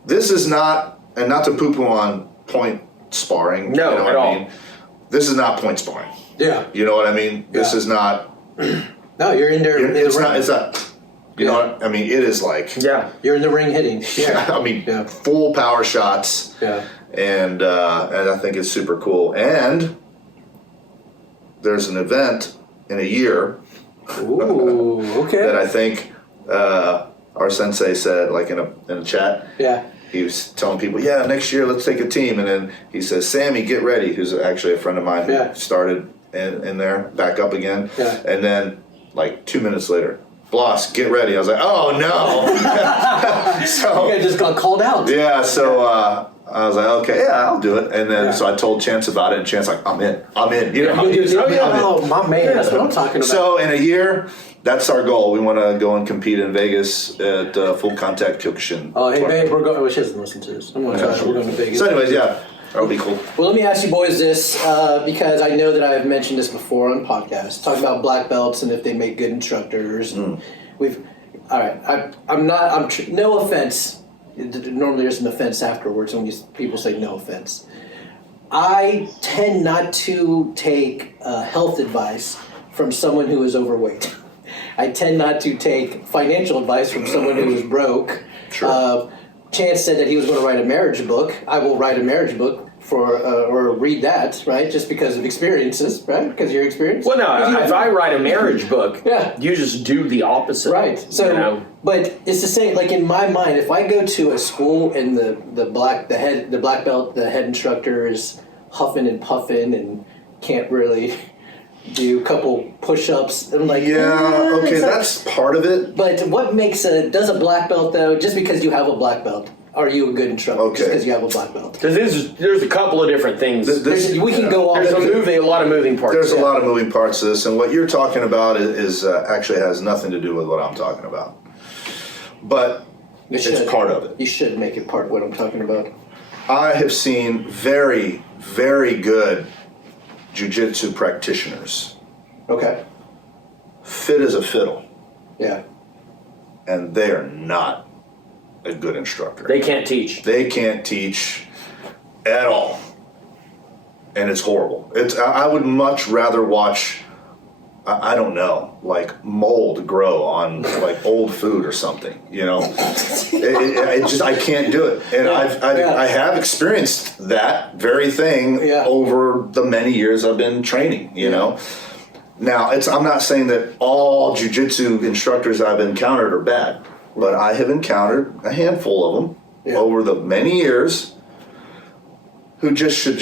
this is not, and not to poo-poo on point sparring. No, you know at what all. I mean? This is not point sparring. Yeah. You know what I mean? This is not. No, you're in there. It's not. It's not. You know what I mean? It is like. Yeah. You're in the ring hitting. Yeah. I mean, full power shots. Yeah. And I think it's super cool. And there's an event in a year. Ooh. Okay. That I think our sensei said, like in a chat. Yeah. He was telling people, next year let's take a team. And then he says, Sammy, get ready, who's actually a friend of mine who started in there, back up again. Yeah. And then, like 2 minutes later, Blas, get ready. I was like, oh no. So You guys just got called out. yeah, so I was like, okay, I'll do it. And then so I told Chance about it, and Chance like, I'm in. You know, Oh, my man, that's what I'm talking about. So in a year, that's our goal. We want to go and compete in Vegas at full contact Kyokushin. Oh, hey, babe, we're going. Well, she doesn't listen to this. I'm going to tell her we're going to Vegas. So anyways, that'll be cool. Well, let me ask you boys this, because I know that I have mentioned this before on podcasts, talking about black belts and if they make good instructors. And no offense. Normally there's an offense afterwards when people say no offense. I tend not to take health advice from someone who is overweight. I tend not to take financial advice from someone who is broke. Sure. Chance said that he was going to write a marriage book. I will write a marriage book or read that, right? Just because of experiences, right? Because of your experience. Well, no, if I write a marriage book, Yeah. you just do the opposite. Right. So, you know? but it's the same. Like in my mind, if I go to a school and the black belt, the head instructor is huffing and puffing and can't really do a couple push-ups, I'm like, okay, that's part of it. But what makes does a black belt though? Just because you have a black belt, are you a good instructor? Okay. Just because you have a black belt. Because there's a couple of different things. We can go on. There's a lot of moving parts. There's a lot of moving parts to this, and what you're talking about is actually has nothing to do with what I'm talking about. But it's part of it. You should make it part of what I'm talking about. I have seen very, very good jiu-jitsu practitioners. Okay. Fit as a fiddle. Yeah. And they are not a good instructor. They can't teach. They can't teach at all. And it's horrible. I would much rather watch I don't know, like mold grow on like old food or something, you know. It just, I can't do it. And I have experienced that very thing over the many years I've been training, you know. Now, I'm not saying that all jiu-jitsu instructors I've encountered are bad, but I have encountered a handful of them over the many years who should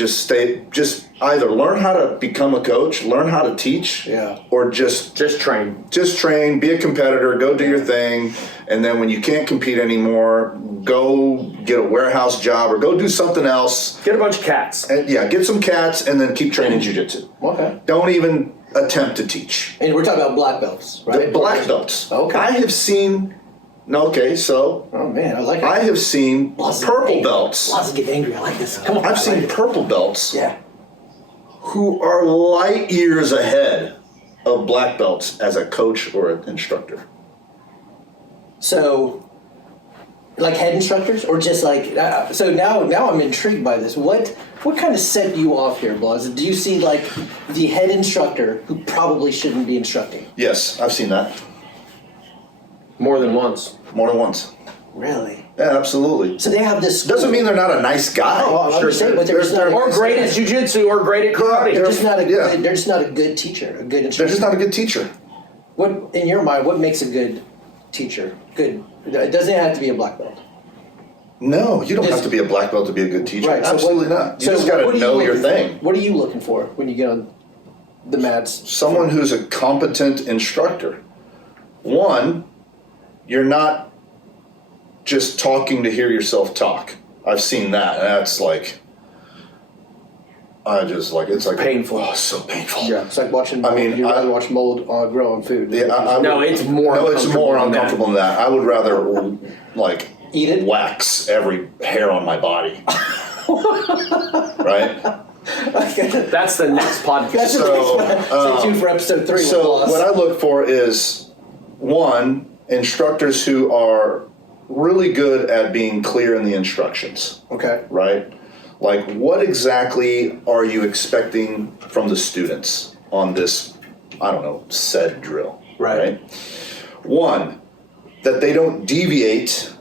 either learn how to become a coach, learn how to teach, or just train. Just train, be a competitor, go do your thing, and then when you can't compete anymore, go get a warehouse job or go do something else. Get a bunch of cats. And, get some cats and then keep training jiu-jitsu. Okay. Don't even attempt to teach. And we're talking about black belts, right? The black belts. Okay. I have seen... Okay, so oh man, I like it. I have seen purple belts. Lots of getting angry. I like this. Come on. I've seen purple belts Yeah. who are light years ahead of black belts as a coach or an instructor. So, like head instructors, or just like so now I'm intrigued by this. What kind of set you off here, Blas? Do you see like the head instructor who probably shouldn't be instructing? Yes, I've seen that More than once. more than once. Really? Yeah, absolutely. So they have this. Doesn't mean they're not a nice guy. Oh, I'm just saying, but they're just not. Or great at jiu-jitsu or great at karate. They're just not a good. They're just not a good teacher. A good instructor. They're just not a good teacher. What, in your mind, what makes a good teacher? Good. It doesn't have to be a black belt. No, you don't have to be a black belt to be a good teacher. Right. Absolutely not. You So just got what to are you know your looking thing. for? What are you looking for when you get on the mats? Someone who's a competent instructor. One, you're not just talking to hear yourself talk. I've seen that. That's like, it's like Painful. Oh, so painful. Yeah, it's like watching. Mold. You'd rather watch mold grow on food. Yeah, It's more. No, it's more than that. uncomfortable than that. I would rather like Eat it? wax every hair on my body. Right? That's the next podcast. So, stay tuned for episode 3. So what I look for is, one, instructors who are really good at being clear in the instructions. Okay. Right? Like, what exactly are you expecting from the students on this, I don't know, said drill? Right. One, that they don't deviate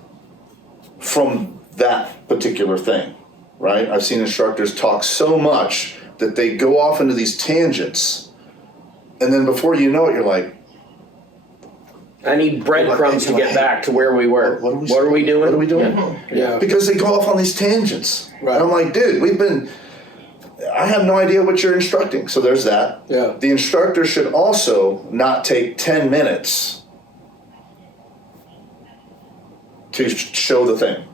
from that particular thing. Right? I've seen instructors talk so much that they go off into these tangents, and then before you know it, you're like, I need breadcrumbs to get back to where we were. What are we doing? What are we doing? Yeah. Because they go off on these tangents. Right. And I'm like, dude, I have no idea what you're instructing. So there's that. Yeah. The instructor should also not take 10 minutes to show the thing.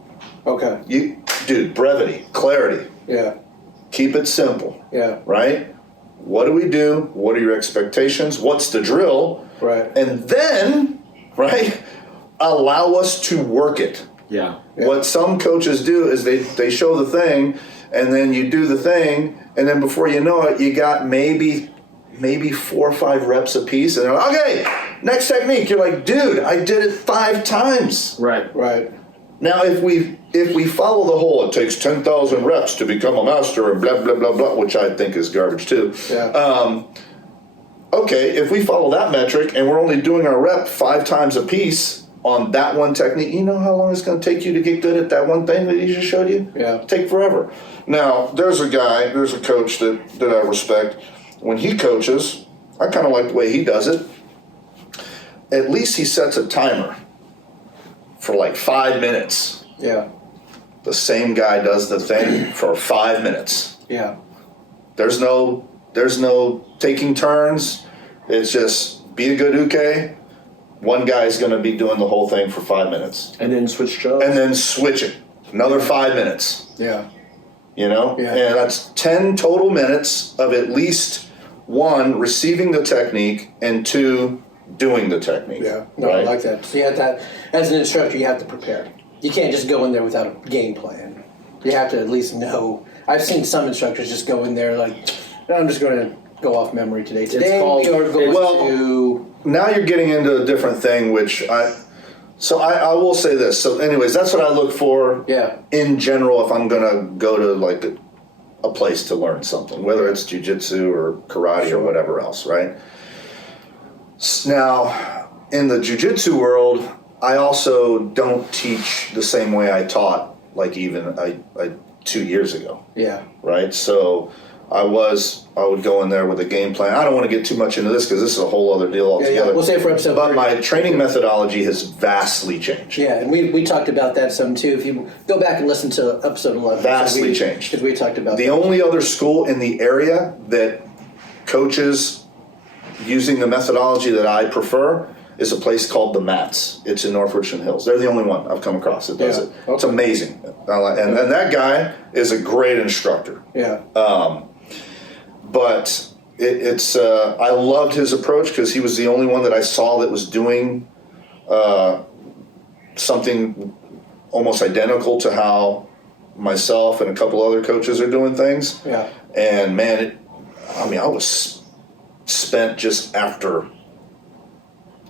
Okay. Dude, brevity, clarity. Yeah. Keep it simple. Yeah. Right? What do we do? What are your expectations? What's the drill? Right. And then, right, allow us to work it. Yeah. What some coaches do is they show the thing, and then you do the thing, and then before you know it, you got maybe 4 or 5 reps a piece, and they're like, okay, next technique. You're like, dude, I did it 5 times. Right. Right. Now, if we follow the whole, it takes 10,000 reps to become a master, and blah blah blah blah, which I think is garbage too. Yeah. Okay, if we follow that metric and we're only doing our rep 5 times a piece on that one technique, you know how long it's going to take you to get good at that one thing that he just showed you? Yeah. It'll take forever. Now, there's a coach that I respect. When he coaches, I kind of like the way he does it. At least he sets a timer for like 5 minutes. Yeah. The same guy does the thing for 5 minutes. Yeah. There's no taking turns. It's just be a good uke. One guy's going to be doing the whole thing for 5 minutes. And then switch jobs. And then switch it. Another 5 minutes. Yeah. You know? Yeah. And that's 10 total minutes of at least 1, receiving the technique, and 2, doing the technique. Yeah. No, right? I like that. So you have to, as an instructor, you have to prepare. You can't just go in there without a game plan. You have to at least know. I've seen some instructors just go in there like, I'm just going to go off memory today. Today we are going to... Now you're getting into a different thing, which I will say this. So anyways, that's what I look for in general if I'm going to go to like a place to learn something, whether it's jiu-jitsu or karate or whatever else, right? Now, in the jiu-jitsu world, I also don't teach the same way I taught, like even 2 years ago. Yeah. Right? So I would go in there with a game plan. I don't want to get too much into this because this is a whole other deal altogether. Yeah. We'll say for episode But 30. my training methodology has vastly changed. Yeah, and we talked about that some too. If you go back and listen to episode 11. Vastly changed. Because we talked about The only other school in the area that coaches using the methodology that I prefer is a place called the Mats. It's in North Richmond Hills. They're the only one I've come across that does it. Okay. It's amazing. And that guy is a great instructor. Yeah. But it's I loved his approach because he was the only one that I saw that was doing something almost identical to how myself and a couple other coaches are doing things. Yeah. And man, I was spent just after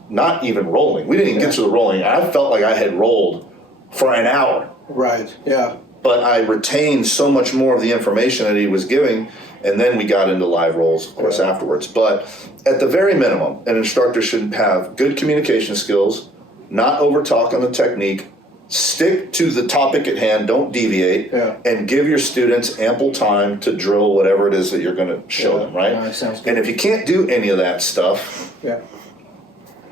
not even rolling. We didn't even get to the rolling. I felt like I had rolled for an hour. Right. Yeah. But I retained so much more of the information that he was giving, and then we got into live rolls, of course, afterwards. But at the very minimum, an instructor should have good communication skills, not over-talk on the technique, stick to the topic at hand, don't deviate, and give your students ample time to drill whatever it is that you're going to show them, right? Sounds good. And if you can't do any of that stuff,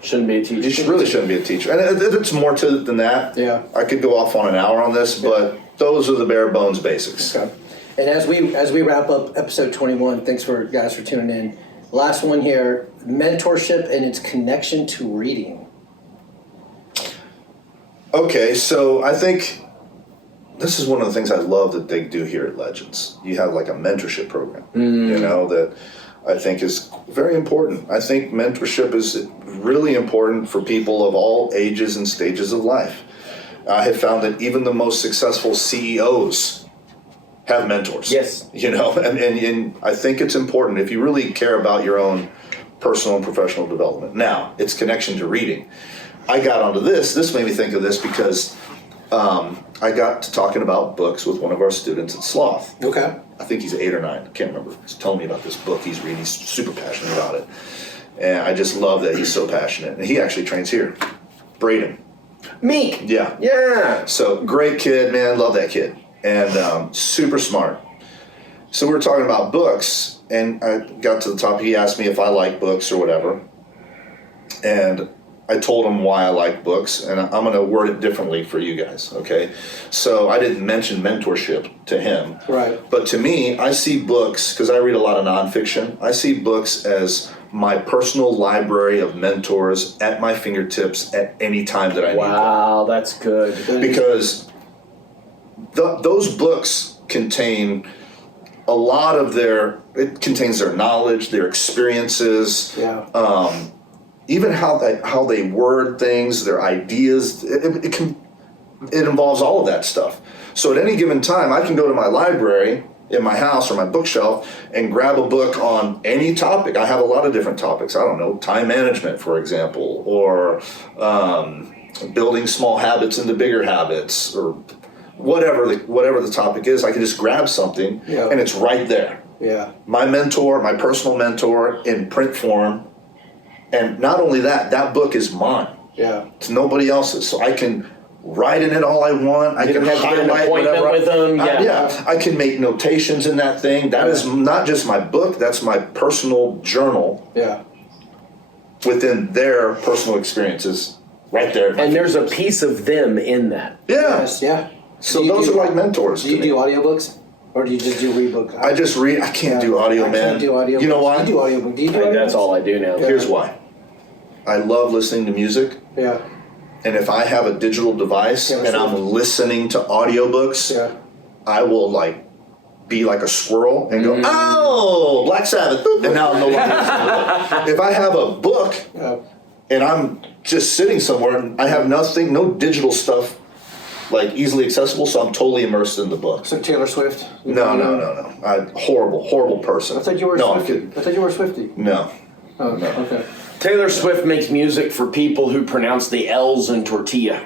Shouldn't be a teacher. you really shouldn't be a teacher. And if it's more to it than that, I could go off on an hour on this, but those are the bare bones basics. Okay. And as we wrap up episode 21, thanks for guys for tuning in. Last one here, mentorship and its connection to reading. Okay, so I think this is one of the things I love that they do here at Legends. You have like a mentorship program, you know, that I think is very important. I think mentorship is really important for people of all ages and stages of life. I have found that even the most successful CEOs have mentors. Yes. You know, and I think it's important if you really care about your own personal and professional development. Now, its connection to reading. I got onto this made me think of this because I got to talking about books with one of our students at Sloth. Okay. I think he's 8 or 9, I can't remember. He's telling me about this book he's reading, he's super passionate about it. And I just love that he's so passionate. And he actually trains here, Braden. Meek. Yeah. Yeah. So great kid, man, love that kid. And super smart. So we were talking about books, and I got to the topic, he asked me if I like books or whatever. And I told him why I like books, and I'm going to word it differently for you guys, okay? So I didn't mention mentorship to him. Right. But to me, I see books, because I read a lot of nonfiction, I see books as my personal library of mentors at my fingertips at any time that I need them. Wow, that's good. Because those books contain a lot of it contains their knowledge, their experiences, even how they word things, their ideas. It involves all of that stuff. So at any given time, I can go to my library in my house or my bookshelf and grab a book on any topic. I have a lot of different topics. I don't know, time management, for example, or building small habits into bigger habits, or whatever the topic is. I can just grab something and it's right there. Yeah. My mentor, my personal mentor in print form. And not only that, that book is mine. Yeah. It's nobody else's. So I can write in it all I want. I can have an highlight appointment whatever. with them. Yeah. I can make notations in that thing. That is not just my book, that's my personal journal. Yeah. Within their personal experiences right there. And there's a piece of them in that. Yeah. Yes, yeah. So those are like mentors. Do you do audiobooks? Or do you just do read books? I just read. I can't do audio, man. I can't do audio. You know why? You do audiobooks. Do you do audiobooks? That's all I do now. Here's why. I love listening to music. Yeah. And if I have a digital device and I'm listening to audiobooks, I will be like a squirrel and go, oh, Black Sabbath. And now I'm no longer listening to the book. If I have a book and I'm just sitting somewhere and I have nothing, no digital stuff easily accessible, so I'm totally immersed in the book. So Taylor Swift? No. Horrible person. I thought you were no, a Swiftie. I thought you were a Swiftie. No. Oh, no. Okay. Taylor Swift makes music for people who pronounce the L's in tortilla.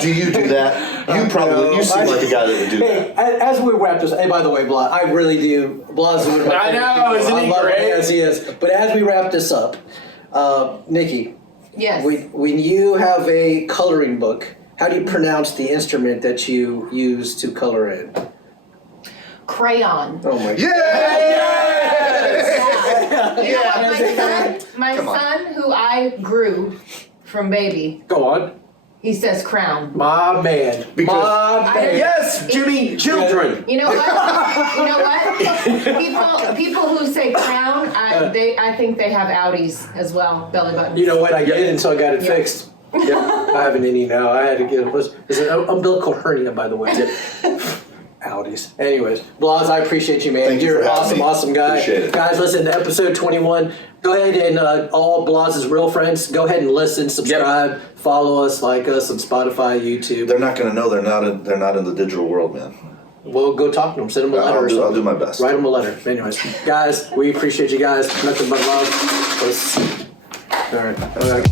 Do you do that? You seem like a guy that would do that. As we wrap this, hey, by the way, Blas, I really do. Blas is I know, isn't he great? Yes, he is. But as we wrap this up, Nikki, Yes. when you have a coloring book, how do you pronounce the instrument that you use to color in? Crayon. Oh my god. Yes! You know what, my Come on. son, who I grew from baby, Go on. he says crown. My man. Because- My man. Yes, Jimmy, children. You know what? You know what? People who say crown, I think they have outies as well, belly buttons. You know what? I did, and so I got it Yeah. fixed. Yep. I have an innie now. I had to get it. It's an umbilical hernia, by the way. Outies. Anyways, Blas, I appreciate you, man. Thank you You're for having me. awesome guy. Appreciate it. Guys, listen to episode 21. Go ahead and all Blas's real friends, go ahead and listen, subscribe, follow us, like us on Spotify, YouTube. They're not going to know they're not in the digital world, man. Well, go talk to them. Send them a letter or something. I'll do my best. Write them a letter. Anyways, guys, we appreciate you guys. Nothing but love. All right. All right.